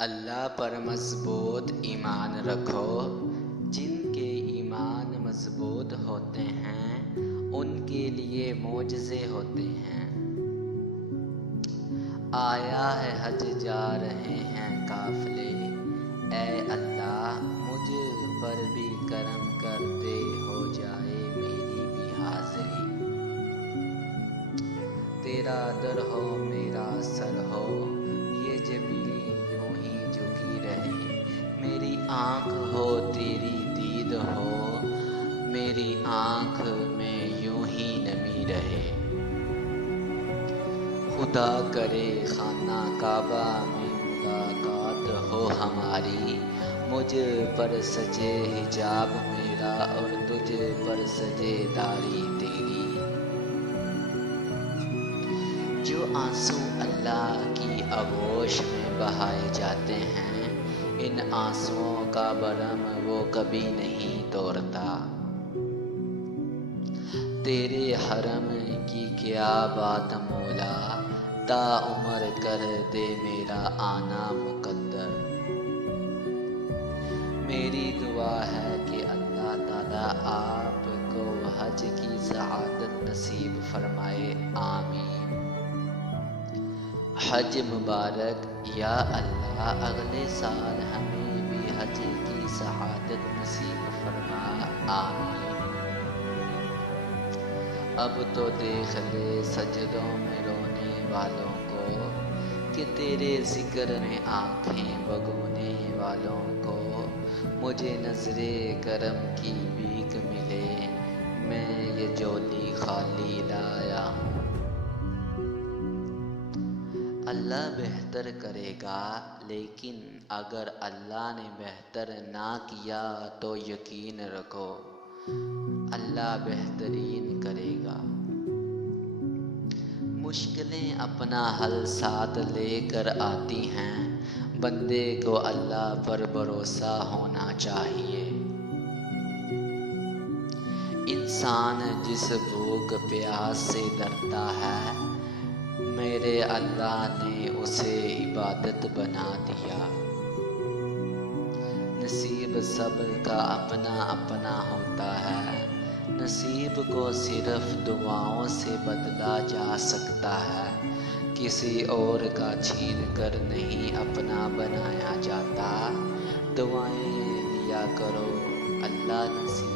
اللہ پر مضبوط ایمان رکھو۔ جن کے ایمان مضبوط ہوتے ہیں ان کے لیے معجزے ہوتے ہیں۔ آیا ہے حج جا رہے ہیں قافلے، اے اللہ مجھ پر بھی کرم کر دے، ہو جائے میری بھی حاضری۔ تیرا در ہو میرا سر ہو، یہ جبیں یوں ہی جھکی رہے۔ میری آنکھ ہو تیری دید ہو، میری آنکھ میں یوں ہی نمی رہے۔ خدا کرے خانہ کعبہ میں ملاقات ہو ہماری، مجھ پر سجے حجاب میرا اور تجھ پر سجے داڑھی تیری۔ جو آنسو اللہ کی آغوش میں بہائے جاتے ہیں، ان آنسوؤں کا برم وہ کبھی نہیں توڑتا۔ تیرے حرم کی کیا بات مولا، تا عمر کر دے میرا آنا مقدر۔ میری دعا ہے کہ اللہ تعالیٰ آپ کو حج کی سعادت نصیب فرمائے، آمین۔ حج مبارک، یا اللہ اگلے سال ہمیں بھی حج کی سعادت نصیب فرما، آمین۔ اب تو دیکھ لے سجدوں میں رونے والوں کو، کہ تیرے ذکر میں آنکھیں بھگونے والوں کو۔ مجھے نظر کرم کی بھیک ملے، میں یہ جھولی خالی لایا ہوں۔ اللہ بہتر کرے گا، لیکن اگر اللہ نے بہتر نہ کیا تو یقین رکھو اللہ بہترین کرے گا۔ مشکلیں اپنا حل ساتھ لے کر آتی ہیں، بندے کو اللہ پر بھروسہ ہونا چاہیے۔ انسان جس بھوک پیاس سے ڈرتا ہے، میرے اللہ نے اسے عبادت بنا دیا۔ نصیب سب کا اپنا اپنا ہوتا ہے، نصیب کو صرف دعاؤں سے بدلا جا سکتا ہے، کسی اور کا چھین کر نہیں اپنا بنایا جاتا۔ دعائیں لیا کرو، اللہ نصیب